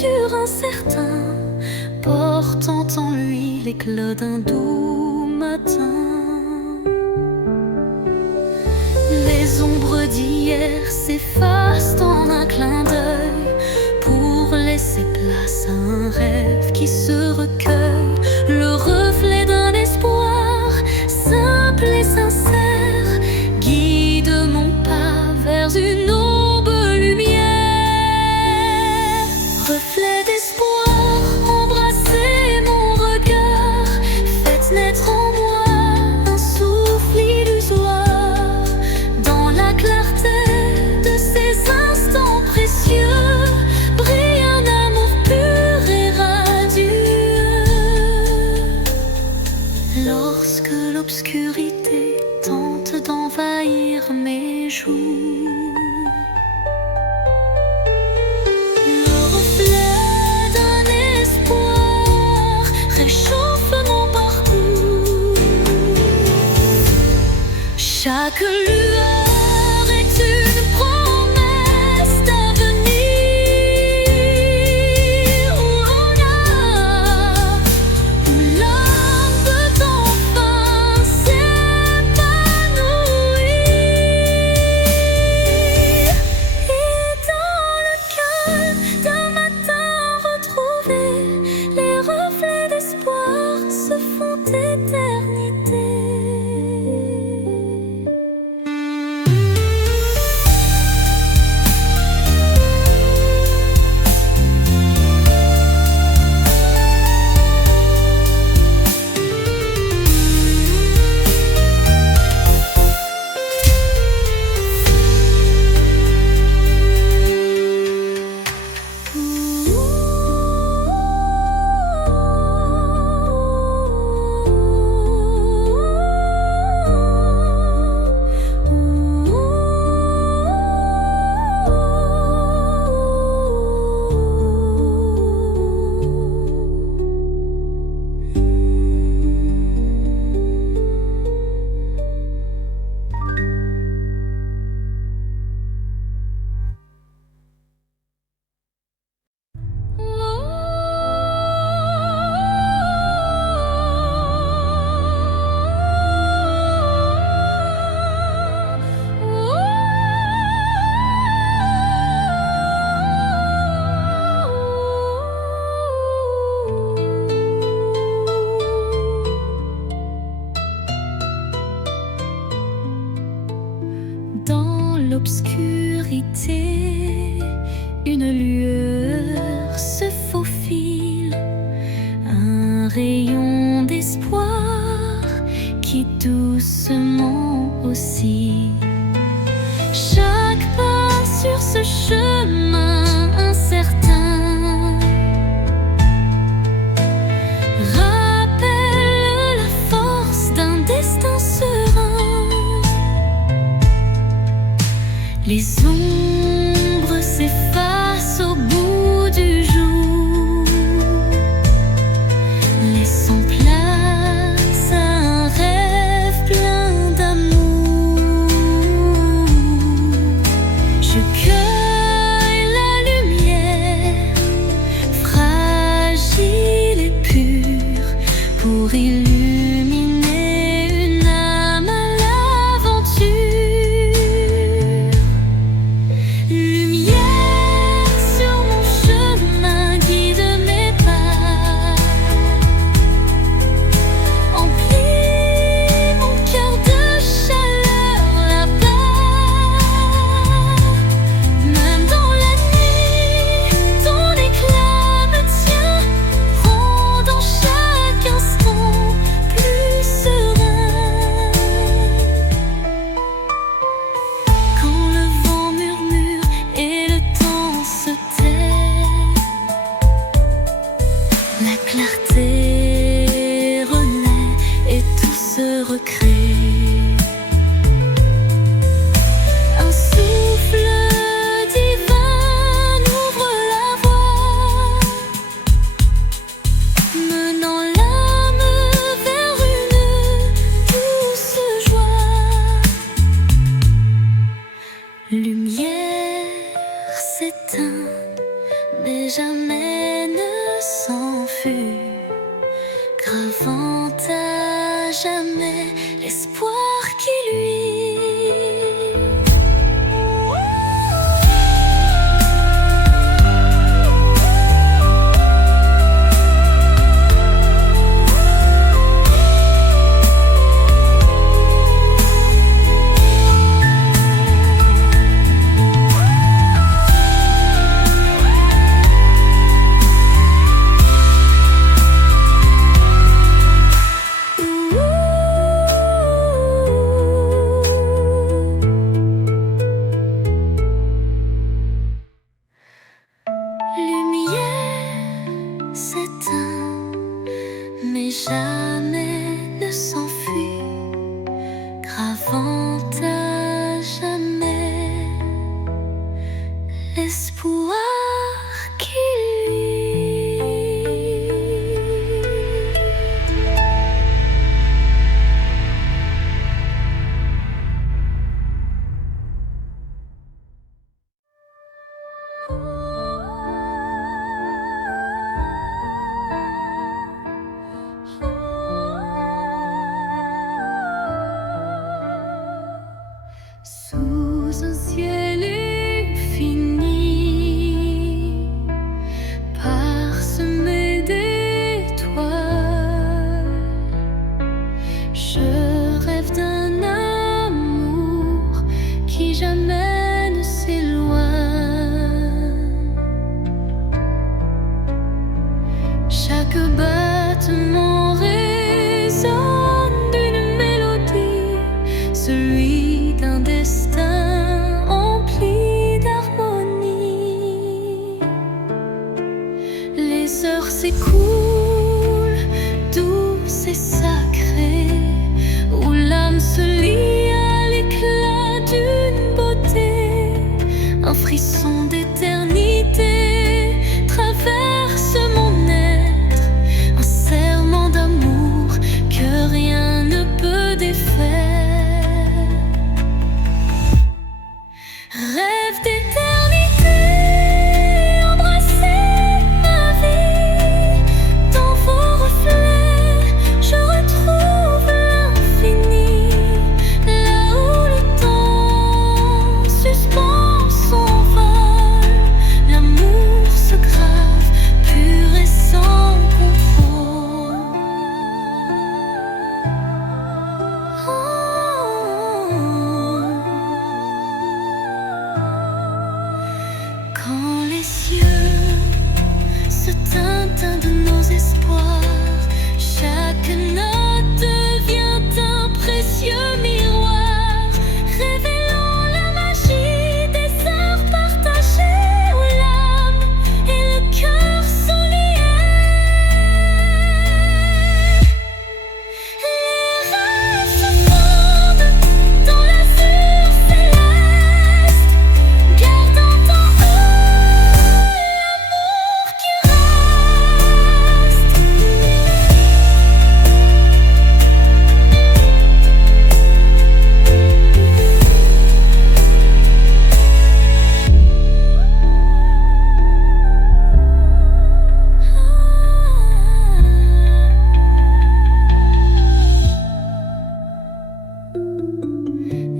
futur incertain, portant en lui l'éclat d'un doux matin. Les ombres d'hier s'effacent en un clin d'œil pour laisser place à un rêve qui se recueille, le reflet d'un espoir simple et sincère guide mon pas vers une aube lumière. Reflet d'espoir, embrassez mon regard, faites naître en moi un souffle illusoire. Dans la clarté de ces instants précieux brille un amour pur et radieux. Lorsque l'obscurité tente d'envahir mes jours, chaque lueur est une promesse d'avenir, où l'âme peut enfin s'épanouir. Et dans le calme d'un matin retrouvé, les reflets d'espoir se font éternité. Dans l'obscurité, une lueur se faufile, un rayon d'espoir qui doucement oscille. Chaque pas sur ce chemin incertain rappelle la force d'un destin serein. Les ombres s'effacent au bout du jour, laissant place à un rêve plein d'amour. Je cueille la lumière, fragile et pure, pour illuminer une âme à l'aventure. Lumière sur mon chemin, guide mes pas, emplis mon cœur de chaleur là-bas. Même dans la nuit, ton éclat me tient, rendant chaque instant plus serein. Quand le vent murmure et le temps se tait, la clarté renaît et tout se recrée. Un souffle divin ouvre la voie, menant l'âme vers une douce joie. Lumière s'éteint, mais jamais confus, gravant à jamais l'espoir qui lui. Mais jamais ne s'enfuit, gravant à jamais l'espoir qui sous un ciel infini, parsemé d'étoiles, je rêve d'un amour qui jamais ne s'éloigne. Chaque battement résonne d'une mélodie, celui d'un destin empli d'harmonie. Les heures s'écoulent, douces et sacrées, où l'âme se lie à l'éclat d'une beauté. Un frisson d'éternité traverse mon être, un serment d'amour que rien ne peut défaire. Rêve d'éternité, embrassez ma vie. Dans vos reflets, je retrouve l'infini. Là où le temps suspend son vol, l'amour se grave, pur et sans contrôle. Quand les cieux se teintent de nos espoirs, chaque note devient un précieux miroir, révélant la magie des heures partagées, où l'âme et le cœur sont liés. Les rêves se fondent dans l'azur céleste, gardant en eux l'amour qui reste.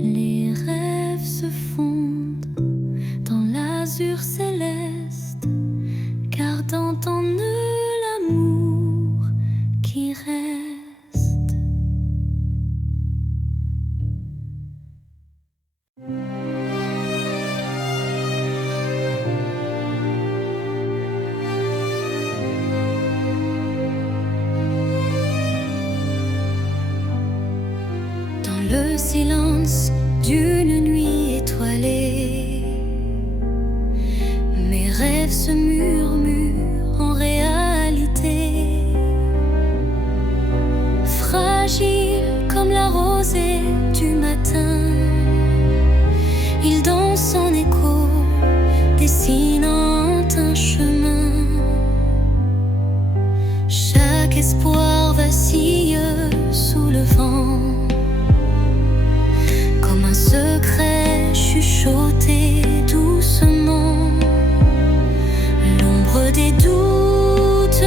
Les rêves se fondent dans l'azur céleste, gardant en eux l'amour qui reste. Dans le silence d'une nuit étoilée, mes rêves se murmurent en réalité. Fragile comme la rosée du matin, ils dansent en écho, dessinant un chemin. Chaque espoir vacille sous le vent, comme un secret chuchoté doucement. L'ombre des doutes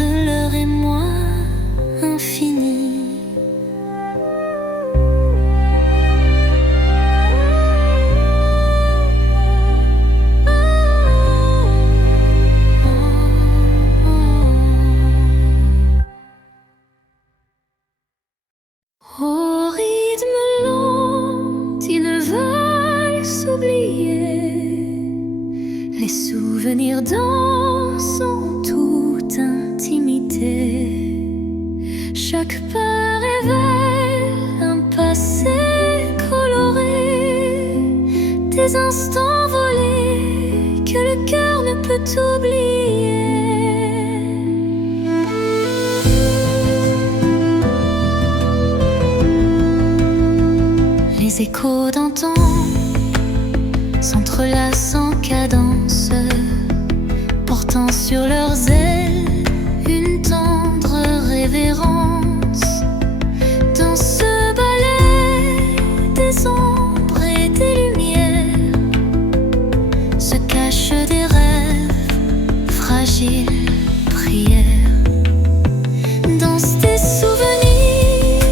entre leur émoi infini. Au rythme lent, ils veulent s'oublier. Les souvenirs dansent en toute intimité. Chaque pas révèle un passé coloré, des instants volés que le cœur ne peut oublier. Les échos d'antan s'entrelacent en cadence, portant sur leurs ailes une tendre révérence. Dans ce ballet des ombres et des lumières se cachent des rêves, fragiles prières. Dans des souvenirs,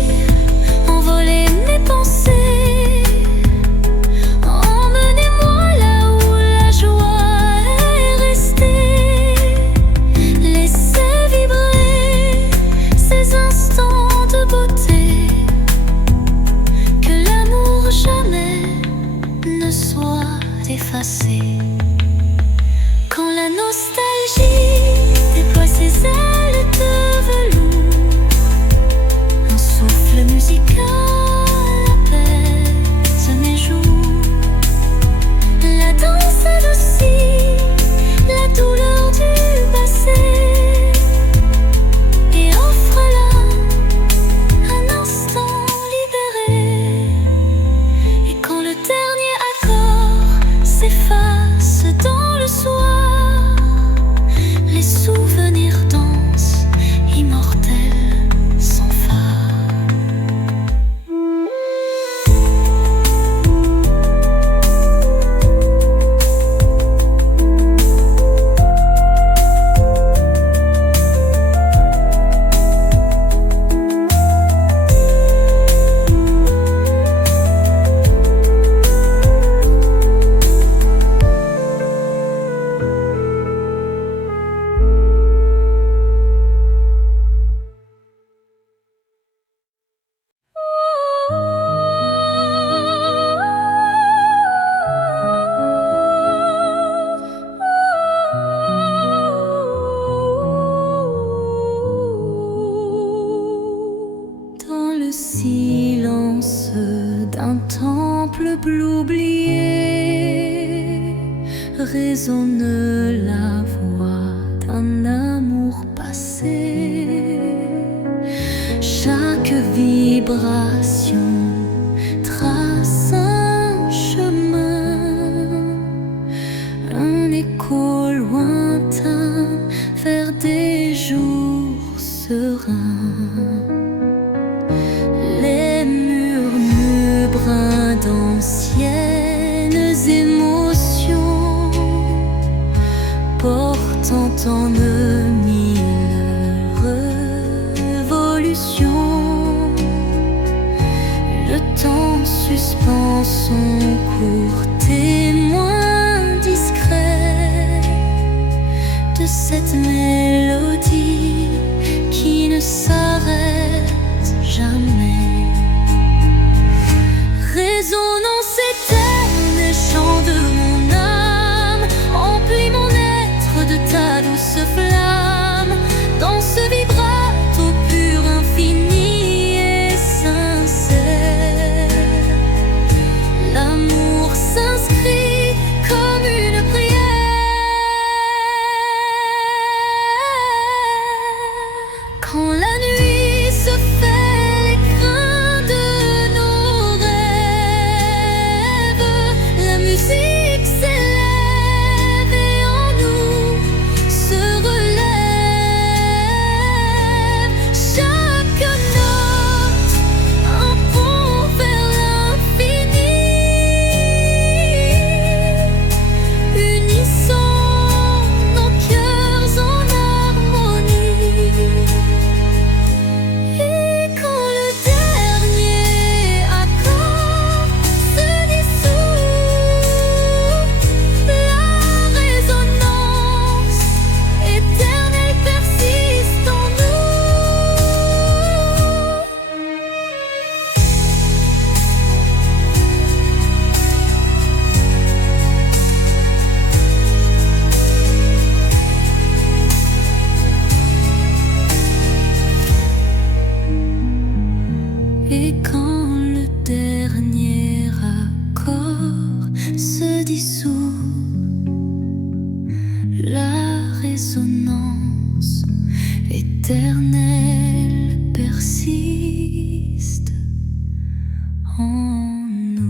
envoler mes pensées. Effacé. Quand la nostalgie déploie ses ailes de velours, un souffle musical apaise mes joues. La danse adoucit la douleur du passé et offre là un instant libéré. Et quand le dernier s'efface dans le soir, les souvenirs dansent, immortels sans phare. Silence d'un temple bleu oublié résonne la voix d'un amour passé. Chaque vibration trace un chemin, un écho lointain vers des jours sereins. D'anciennes émotions portant en eux mille révolutions. Le temps suspend son cours, témoin discret de cette mélodie qui ne s'arrête jamais. Résonance éternelle, chant de mon âme, emplis mon être de ta douce flamme. Dans ce vibrato pur, infini et sincère, l'amour s'inscrit comme une prière. Quand la nuit se fait l'écrin de nos rêves, la musique s'élève et en nous se relève. Chaque note un pont vers l'infini, unissant nos cœurs en harmonie. éternel persiste en nous.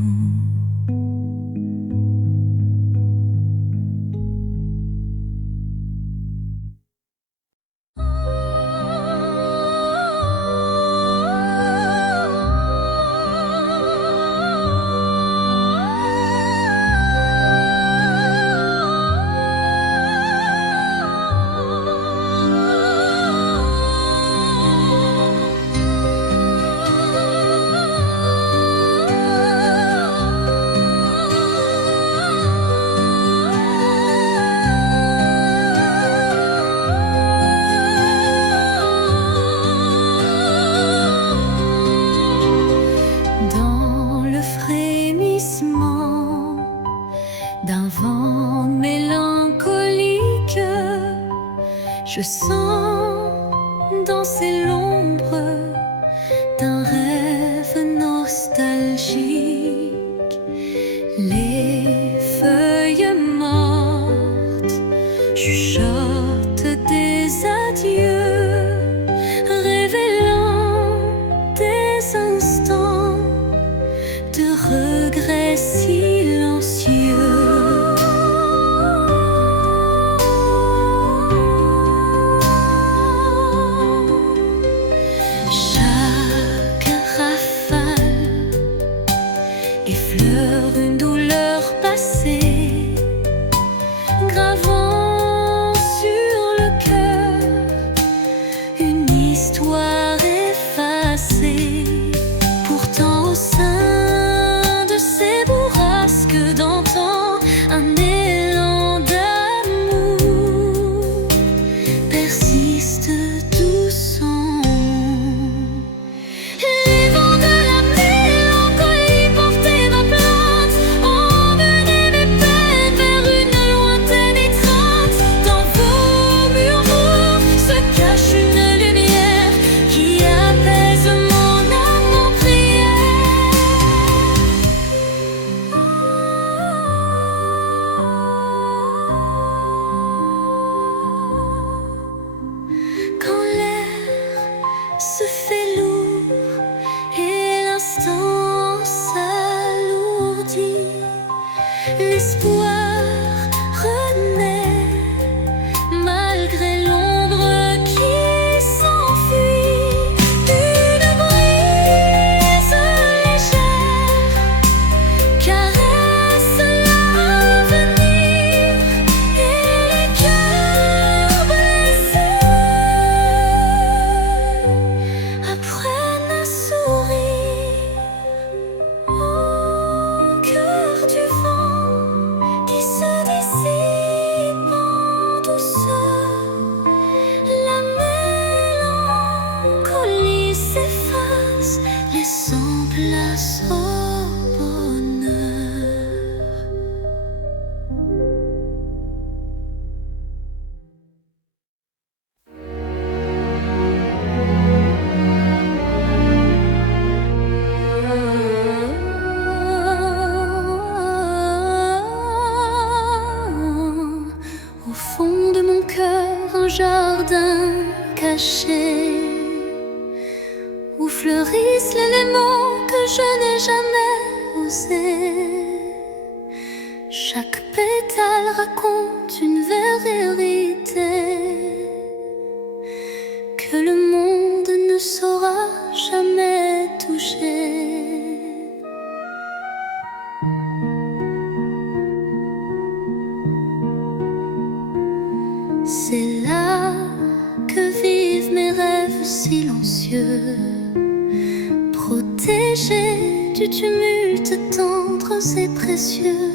D'un vent mélancolique, je sens danser l'ombre d'un rêve nostalgique. Les feuilles mortes chuchotent des adieux, révélant des instants de regrets silencieux. Effleure une douleur passée, gravant sur le cœur une histoire effacée. Pourtant au sein de ces bourrasques d'antan, un élan d'amour persiste doucement. Se fait lourd et l'instant s'alourdit, l'espoir renaît malgré l'ombre qui s'enfuit. Une brise légère caresse l'avenir et les cœurs blessés apprennent à sourire au cœur du vent qui se dissipe en douceur. La mélancolie s'efface, laissant place au bonheur. Au fond de mon cœur, un jardin caché où fleurissent l'élément que je n'ai jamais osé. Chaque pétale raconte une vérité que le monde ne saura jamais toucher. C'est là que vivent mes rêves silencieux, protégés du tumulte tendre et précieux.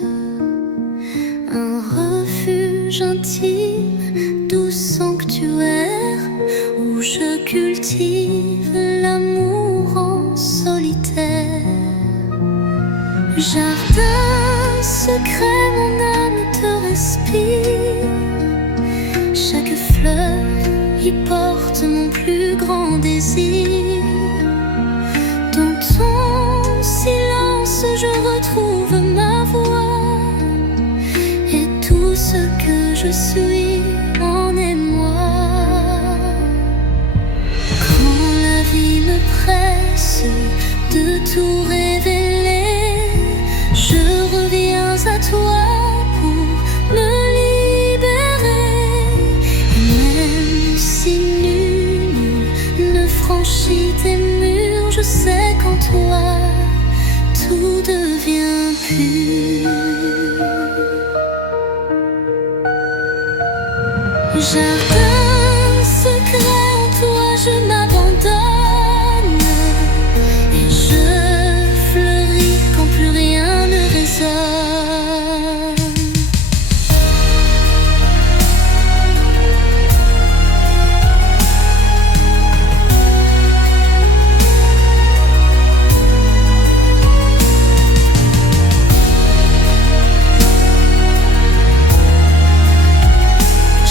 Un refuge intime, doux sanctuaire, où je cultive l'amour en solitaire. Jardin secret, mon âme te respire. Chaque fleur y porte mon plus grand désir. Dans ton silence je retrouve ma voix, et tout ce que je suis en est moi. de tout révéler. Je reviens à toi pour me libérer. Même si nul ne franchit tes murs, je sais qu'en toi tout devient pur. Jardin secret, en toi je m'abandonne et je fleuris quand plus rien ne résonne.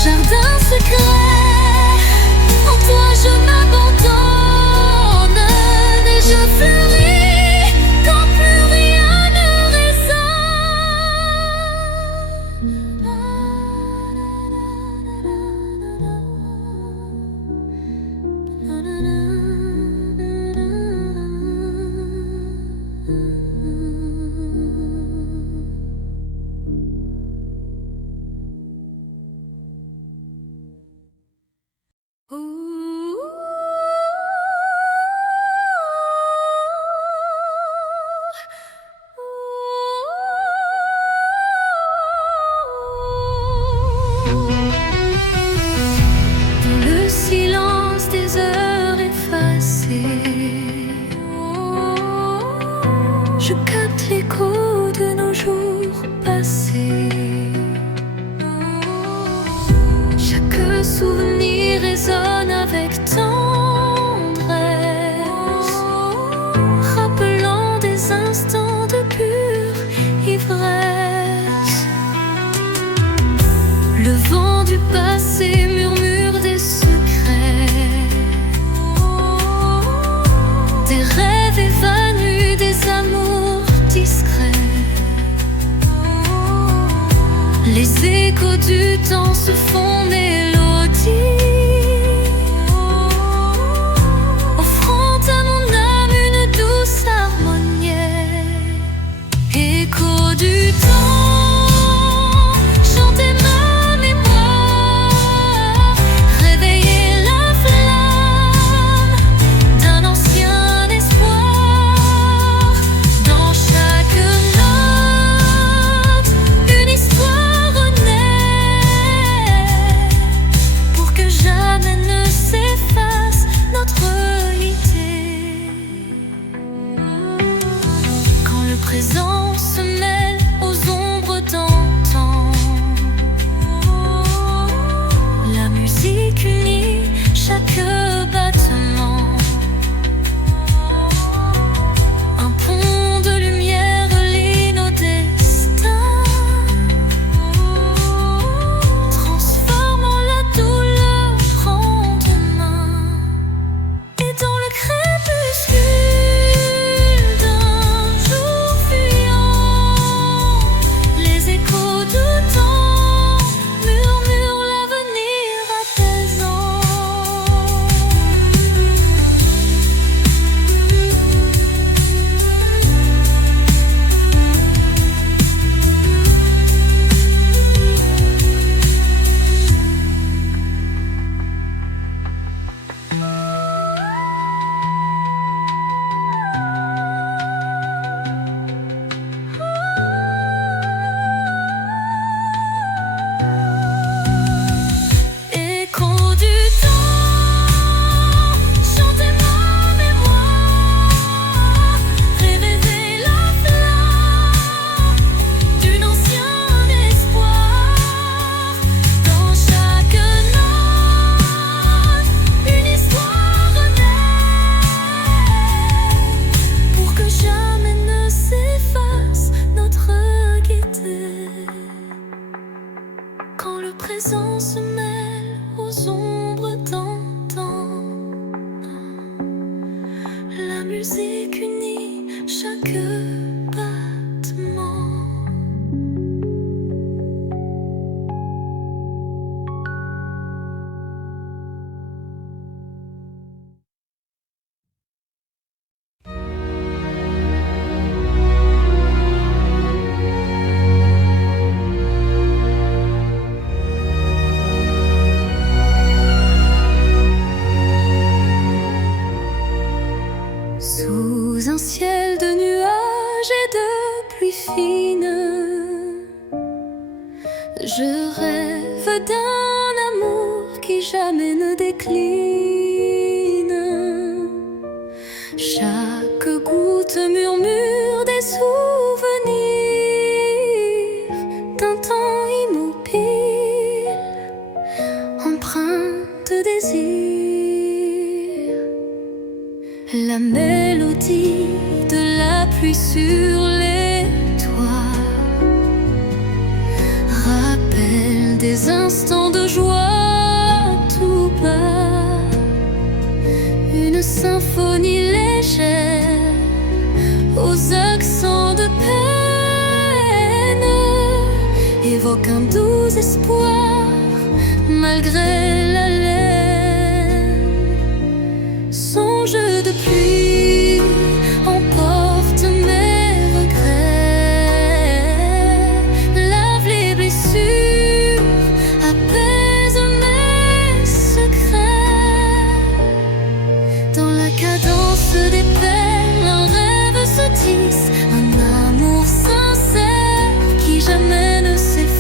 Jardin secret, en toi je m'abandonne et je fleuris quand plus rien ne Dans le silence des heures effacées, je capte l'écho de nos jours passés. Chaque souvenir résonne avec tendresse, rappelant des instants de pure ivresse. Le vent du passé murmure des secrets, des rêves évanouis, des amours discrets. Les échos du temps se font mélodie, offrant à mon âme une douce harmonie. Écho du temps, chantez ma mémoire, réveillez la flamme d'un ancien espoir. Dans chaque note, une histoire naît, pour que jamais ne s'efface notre idée. Quand le présent se mêle aux ombres d'antan, la musique unit chaque battement. Un pont de lumière relie nos destins, transformant la douleur en demain. Et dans le crépuscule d'un jour fuyant, les échos du temps murmurent l'avenir apaisant. Écho du temps, chantez ma mémoire, réveillez la flamme d'un ancien espoir. Dans chaque note, une histoire naît, pour que jamais ne s'efface notre gaieté. Quand le présent se mêle aux ombres d'antan, la musique unit chaque battement. fine. Je rêve d'un amour qui jamais ne décline. Chaque goutte murmure des souvenirs d'un temps immobile, empreint de désir. La mélodie de la pluie sur les toits rappelle des instants de joie tout bas. Une symphonie légère aux accents de peine évoque un doux espoir malgré la laine. Songe de pluie emporte mes regrets, lave les blessures, apaise mes secrets. Dans la cadence des pelles, un rêve se tisse, un amour sincère qui jamais ne s'efface.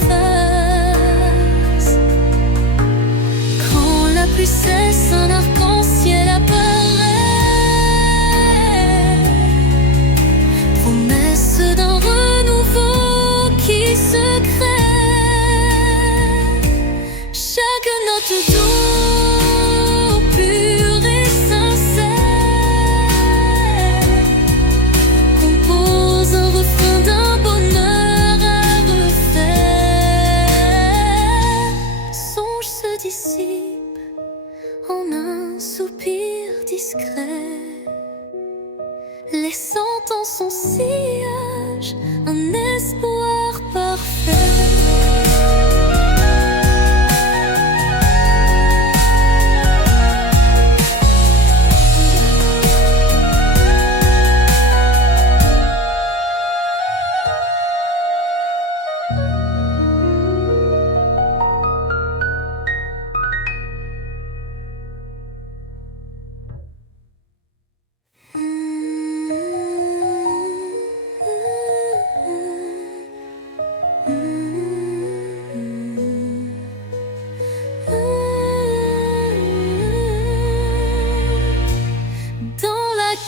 Quand la pluie cesse, un arc-en-ciel apparaît, promesse d'un renouveau qui se crée. Chaque note d'eau pure et sincère compose un refrain d'un bonheur à refaire. Songe se dissipe en un soupir discret, laissant en son sillage un espoir parfait.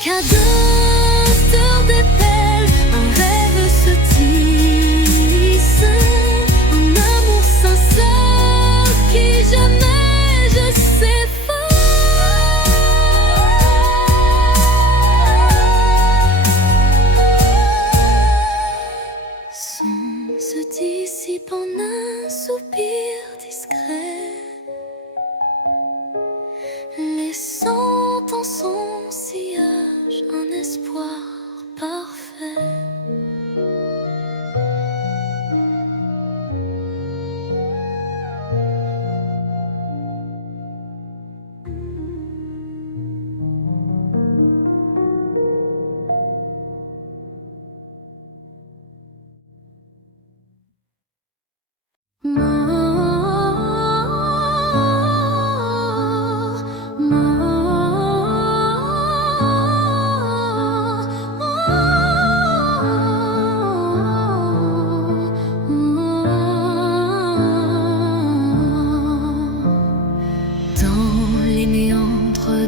Cadence des pelles, un rêve se tisse, un amour sincère qui jamais je s'efface. Son se dissipe en un soupir discret, laissant en son sillage un espoir parfait.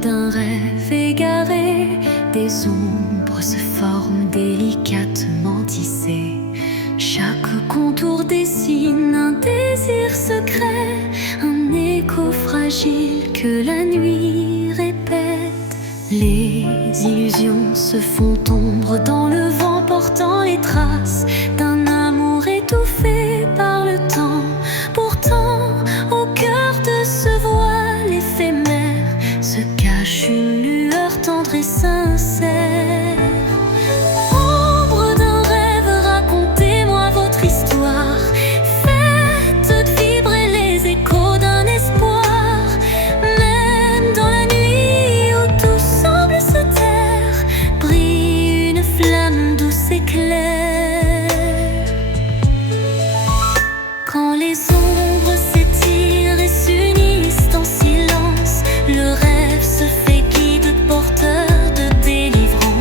D'un rêve égaré, des ombres se forment délicatement tissées. Chaque contour dessine un désir secret, un écho fragile que la nuit répète. Les illusions se font ombre dans le vent, portant les traces d'un amour étouffé par le temps. Pourtant, au cœur de ce voile éphémère se cache une lueur tendre et sincère. Ombre d'un rêve, racontez-moi votre histoire. Faites vibrer les échos d'un espoir. Même dans la nuit où tout semble se taire, brille une flamme douce et claire. Quand les ombres s'étirent et s'unissent en silence, le rêve se fait guide porteur de délivrance.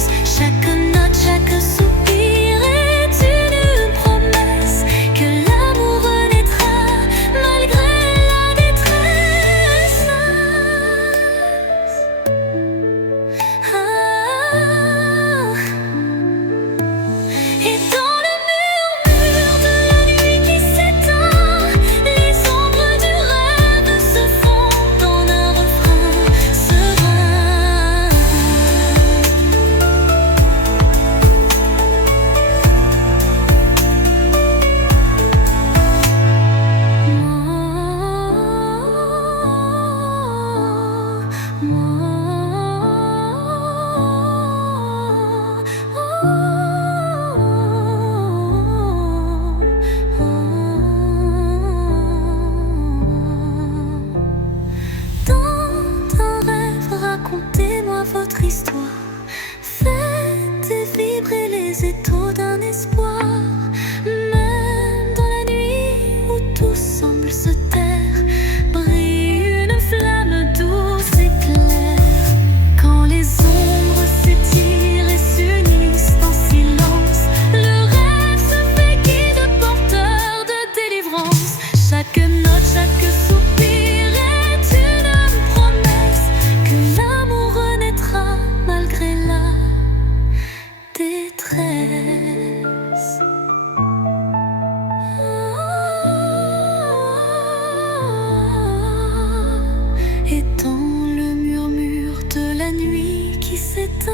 s'éteint,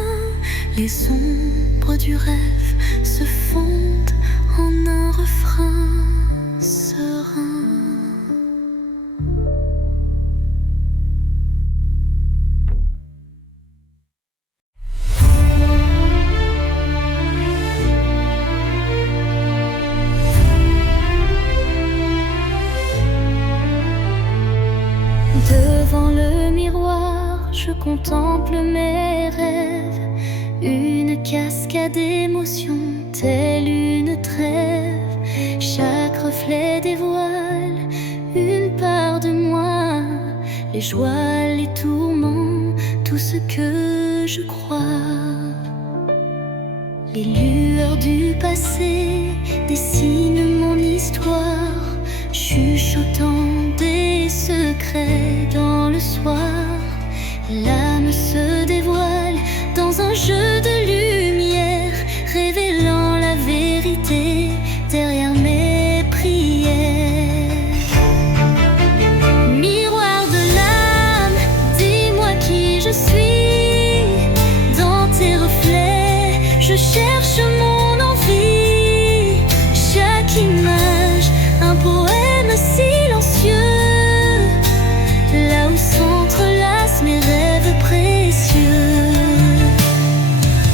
les ombres du rêve se fondent en un refrain serein. Devant le miroir, je contemple mes rêves, une cascade d'émotions, telle une trêve. Chaque reflet dévoile une part de moi, les joies, les tourments, tout ce que je crois. Les lueurs du passé dessinent mon histoire, chuchotant des secrets dans le soir. L'âme se dévoile dans un jeu de lumière, révélant la vérité derrière mes prières. Miroir de l'âme, dis-moi qui je suis. Dans tes reflets, je cherche mon envie. Chaque image, un poème silencieux, là où s'entrelacent mes rêves précieux.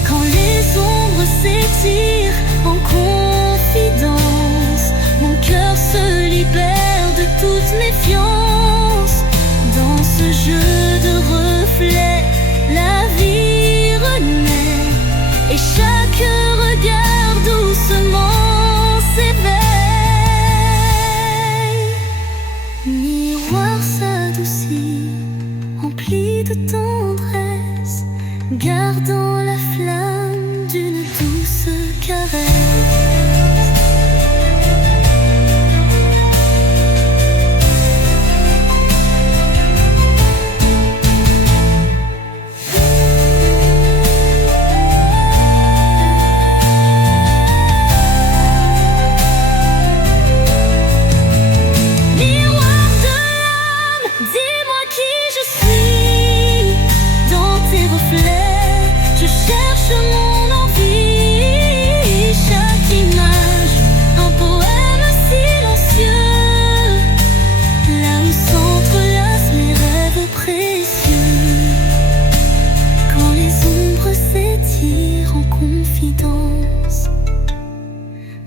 Quand les ombres s'étirent en confidence, mon cœur se libère de toute méfiance. Dans ce jeu de reflets, la vie renaît, et chaque regard doucement s'éveille. Miroir s'adoucit, empli de tendresse, gardant la flamme d'une douce caresse. Je cherche mon envie, chaque image, un poème silencieux, là où s'entrelacent mes rêves précieux. Quand les ombres s'étirent en confidence,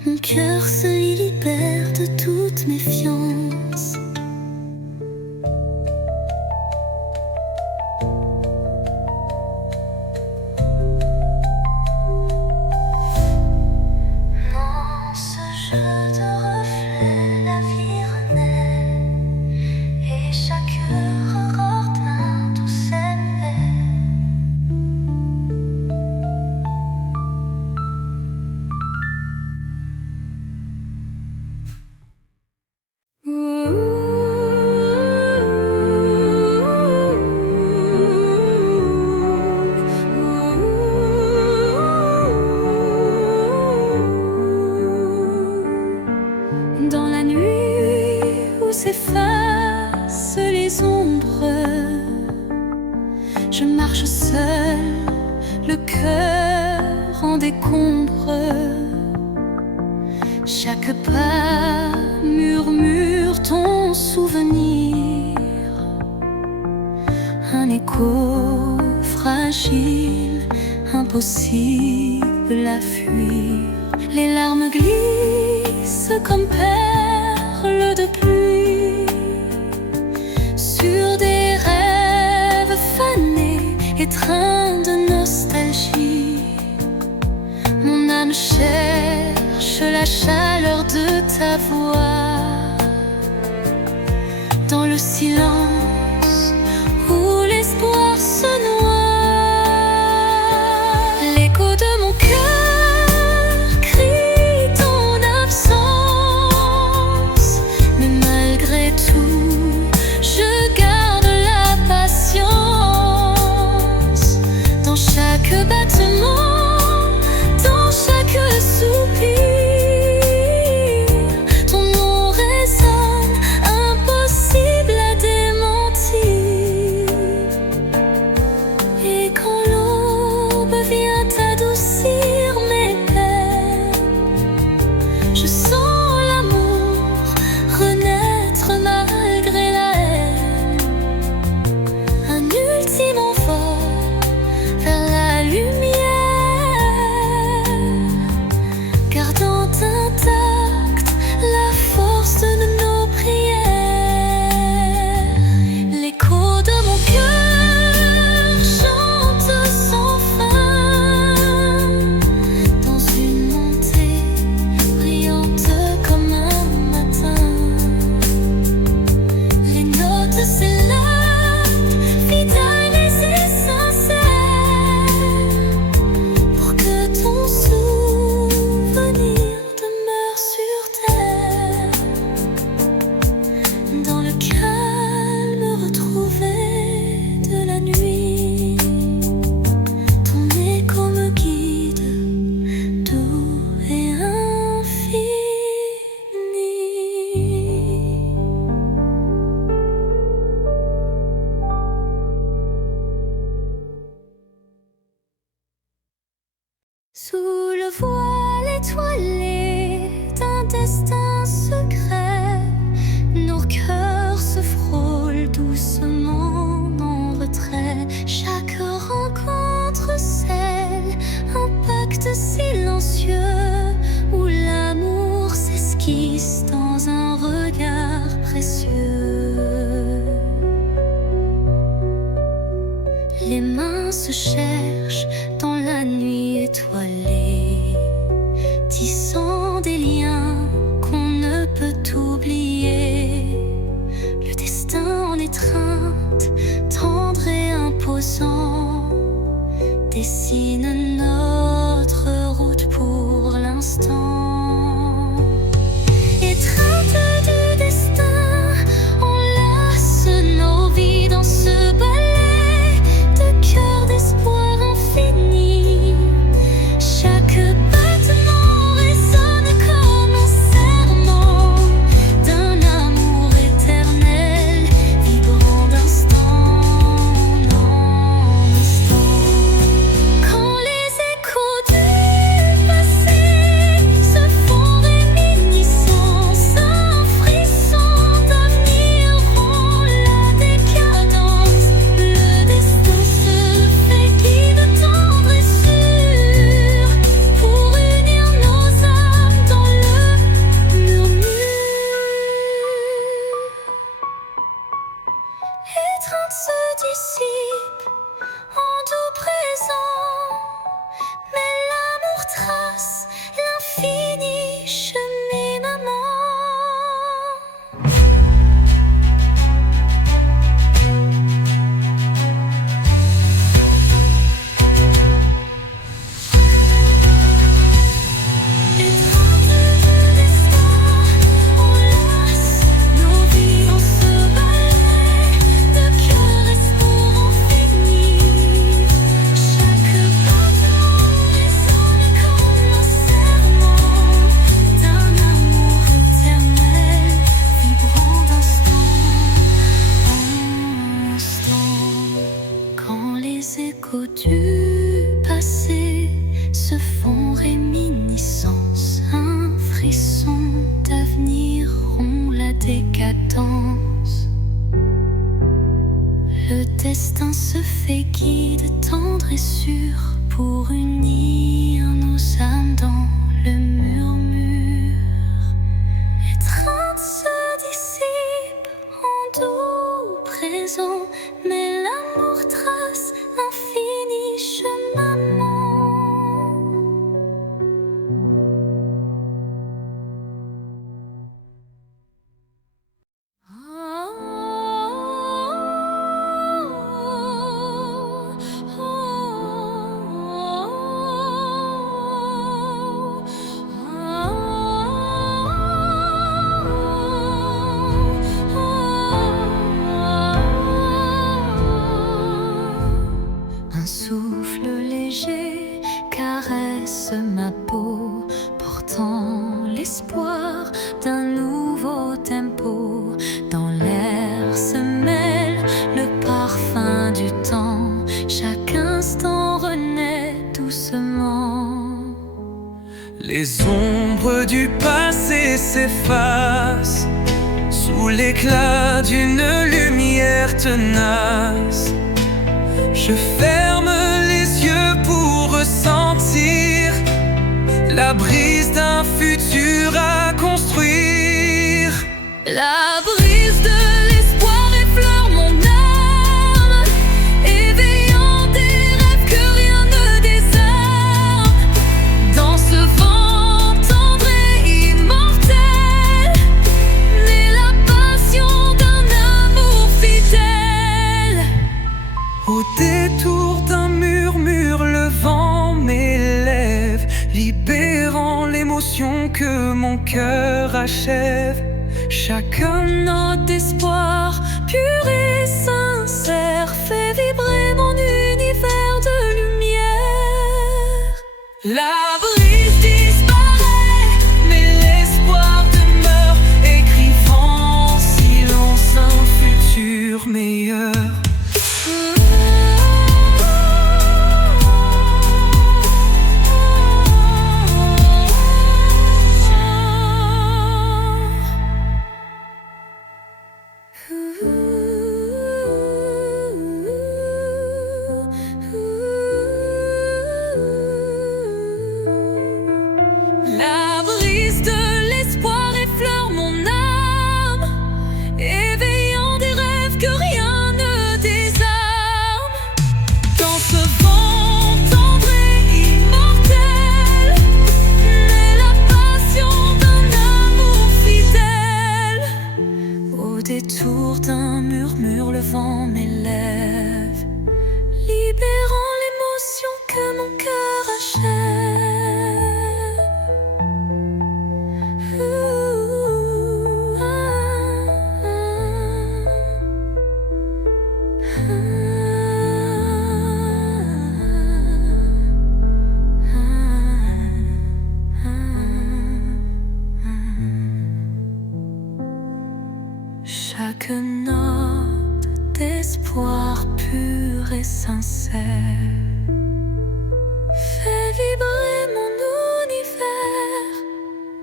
mon cœur se libère de toute méfiance. Dans la nuit où s'effacent les ombres, je marche seule, le cœur en décombre. Chaque pas murmure ton souvenir, un écho fragile, impossible à fuir. Les larmes glissent comme perles de pluie sur des rêves fanés, étreints de nostalgie. Mon âme cherche la chaleur de ta voix dans le silence où l'espoir se noie. L'écho de mon cœur Sous le voile étoilé d'un destin secret, nos cœurs se frôlent doucement en retrait. Chaque rencontre scelle un pacte silencieux où l'amour s'esquisse dans un regard précieux. Les mains se cherchent dans la nuit étoilée, tissant des liens qu'on ne peut oublier. Le destin en étreinte, tendre et imposant, dessine notre route pour l'instant. Étreinte du destin, enlace nos vies dans ce ballet de cœur d'espoir infini. Chaque battement résonne comme un serment d'un amour éternel, vibrant d'instant en instant. Quand les échos du passé se font réminiscence, un frisson d'avenir rend la décadence. Le destin se fait guide tendre et sûr pour unir nos âmes dans le murmure. Étreinte se dissipe en doux présent, mais l'amour trace l'infini cheminement. Étreinte du destin, enlace nos vies dans ce ballet de cœur espoir infini. Chaque battement résonne comme un serment d'un amour éternel, vibrant d'instant en instant. Quand les échos du passé se font réminiscence, un frisson d'avenir rompt la décadence. Le destin se fait guide tendre et sûr pour unir nos âmes dans le murmure. Étreinte se dissipe en doux présent, mais l'amour trace l'infini cheminement. Un souffle léger caresse ma peau, portant l'espoir d'un nouveau tempo. Dans l'air se mêle le parfum du temps, chaque instant renaît doucement. Les ombres du passé s'effacent sous l'éclat d'une lumière tenace. Je ferme les yeux pour ressentir la brise d'un futur à construire. La brise de l'espoir effleure mon âme, éveillant des rêves que rien ne désarme. Dans ce vent tendre et immortel, naît la passion d'un amour fidèle. Au détour d'un murmure, le vent m'élève, libérant l'émotion que mon cœur achève. Chaque note d'espoir pure et sincère fait vibrer mon univers de lumière. La brise disparaît, mais l'espoir demeure, écrivant en silence un futur meilleur. Fais vibrer mon univers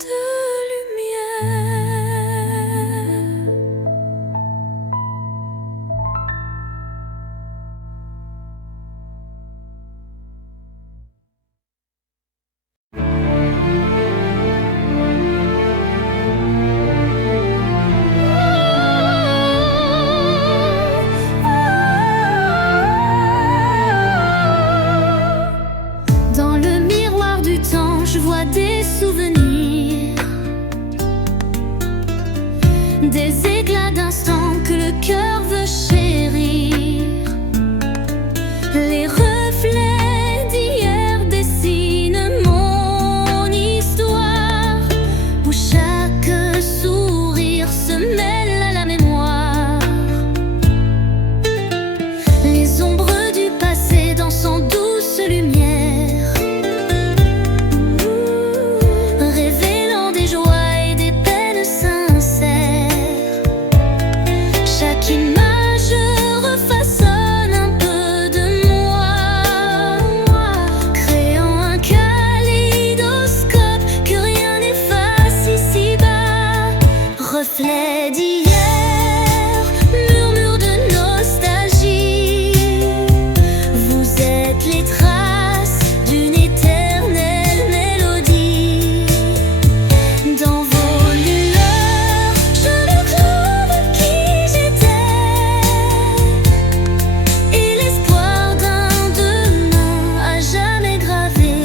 de lumière. Dans le miroir du temps, je vois des souvenirs, des éclats d'instants que le cœur veut chérir. Les reflets d'hier dessinent mon histoire, où chaque sourire se mêle à la mémoire. Les ombres du passé dansent en douce lumière, révélant des joies et des peines sincères. Chaque image refaçonne un peu de moi, créant un kaléidoscope que rien n'efface ici-bas. Reflet d'hier, murmure de nostalgie, vous êtes les traces d'une éternelle mélodie. Dans vos lueurs, je retrouve qui j'étais et l'espoir d'un demain à jamais gravé.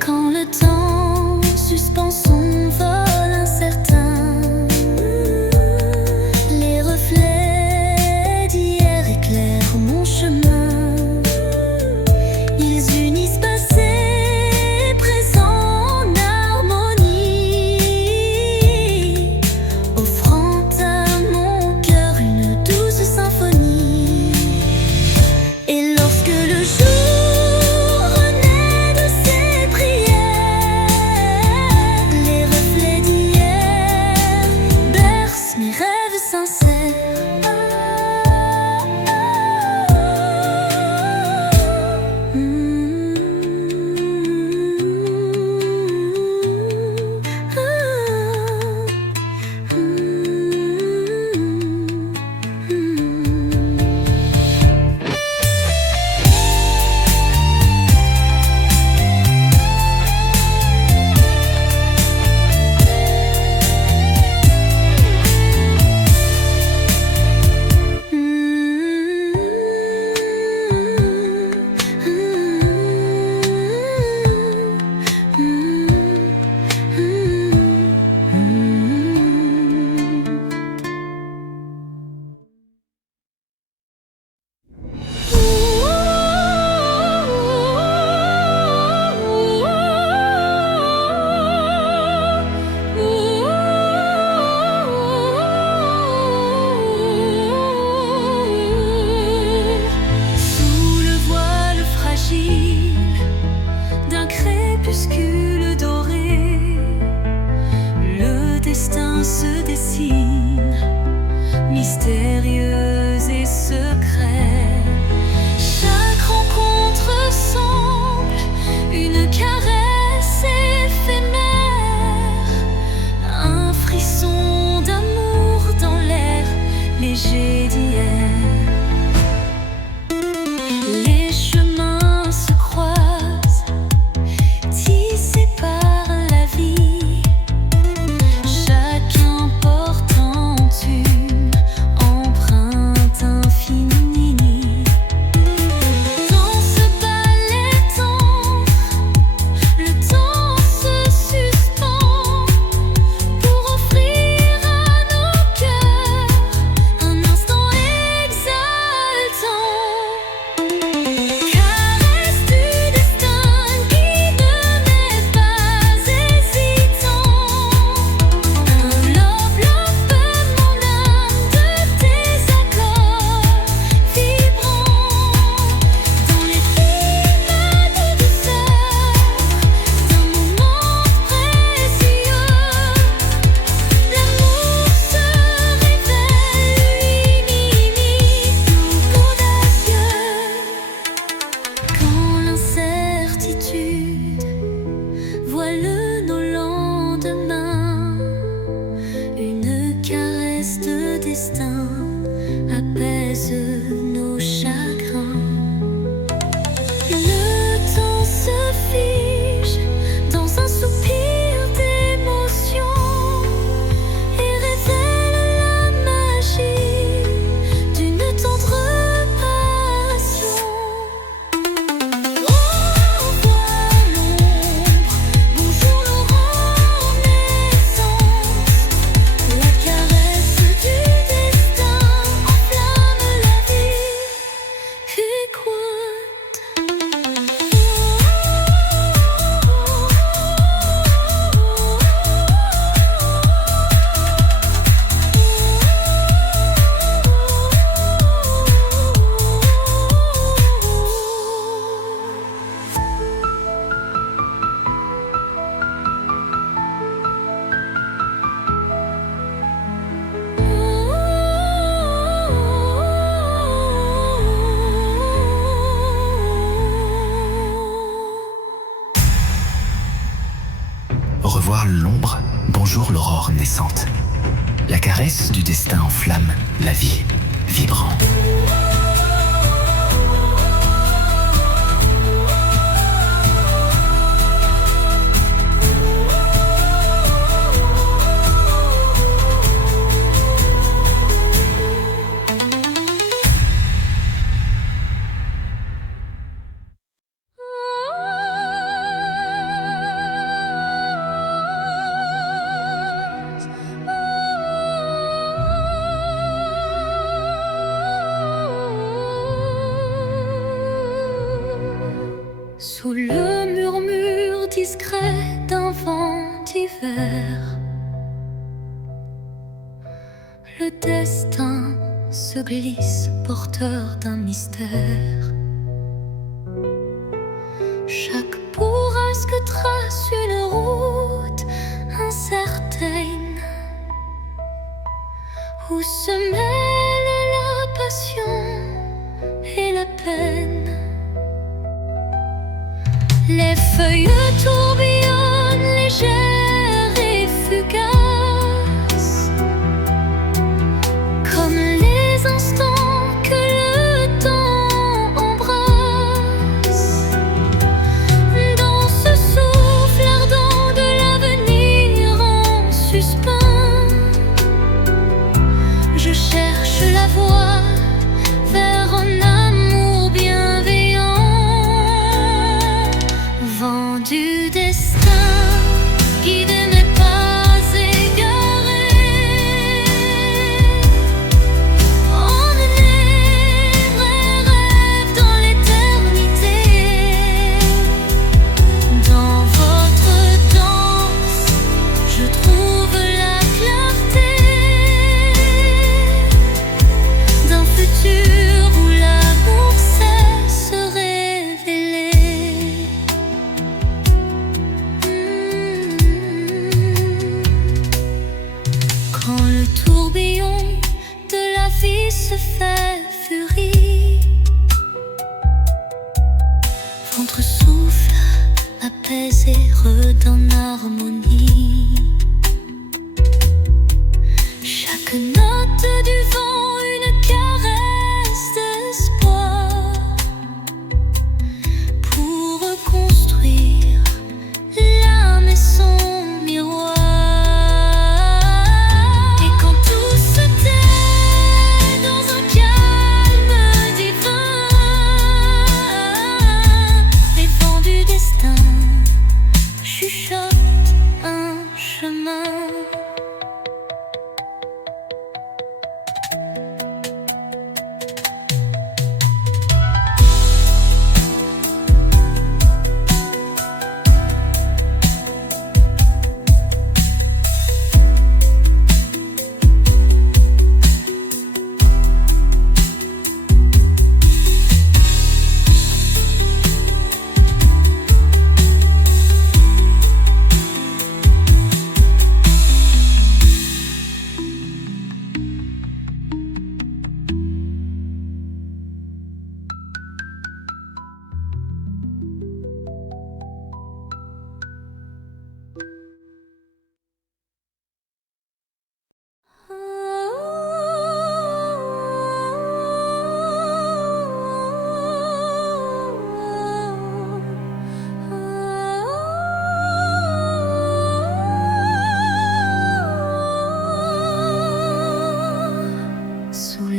Quand le temps suspend son vol incertain, les reflets d'hier éclairent mon chemin. Ils unissent passé et présent en harmonie, offrant à mon cœur une douce symphonie. Et lorsque le jour renaît de ses prières, les reflets d'hier bercent mes rêves sincères. Sous le voile fragile d'un crépuscule doré, le destin se dessine, mystérieux et secret. Chaque rencontre semble une caresse éphémère, un frisson d'amour dans l'air léger d'hier. Les chemins se croisent, tissés par la vie, chacun portant une empreinte infinie. Dans ce ballet tendre, le temps se suspend pour offrir à nos cœurs un instant apaise nos chagrins. Le temps se fige dans un soupir d'émotion et révèle la magie d'une tendre passion. Au revoir l'ombre, bonjour l'aurore naissante. La caresse du destin enflamme la vie. Au revoir l'ombre, bonjour l'aurore naissante. La caresse du destin enflamme la vie, vibrant. Sous le murmure discret d'un vent d'hiver, le destin se glisse porteur d'un mystère. Chaque bourrasque trace une route incertaine où se mêlent la passion et la peine. Les feuilles tourbillonnent légères et fugaces, comme les instants que le temps embrasse. Dans ce souffle ardent de l'avenir en suspens, je cherche la voie vers un amour bienveillant. Vent du destin, guide mes pas égarés. Emmenez mes rêves dans l'éternité. Dans votre danse, je trouve la clarté.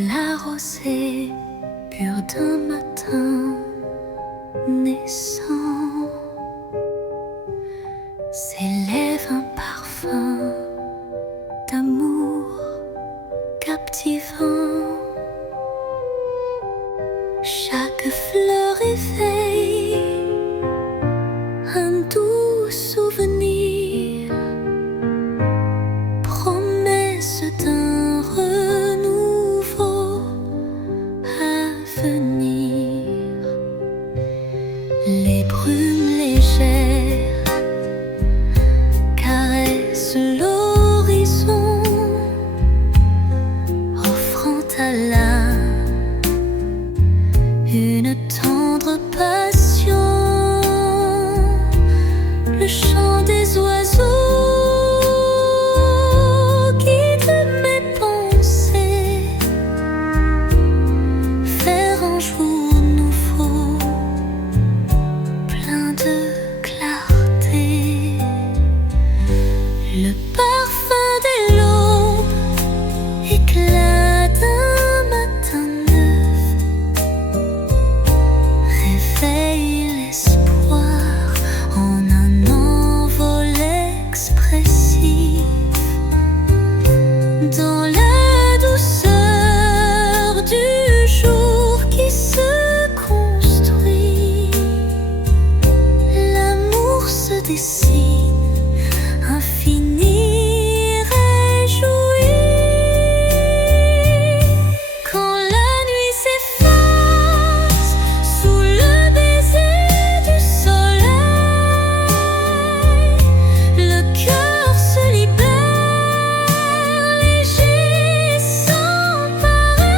la rosée pure d'un matin naissant s'élève un parfum d'amour captivant. Chaque fleur est faite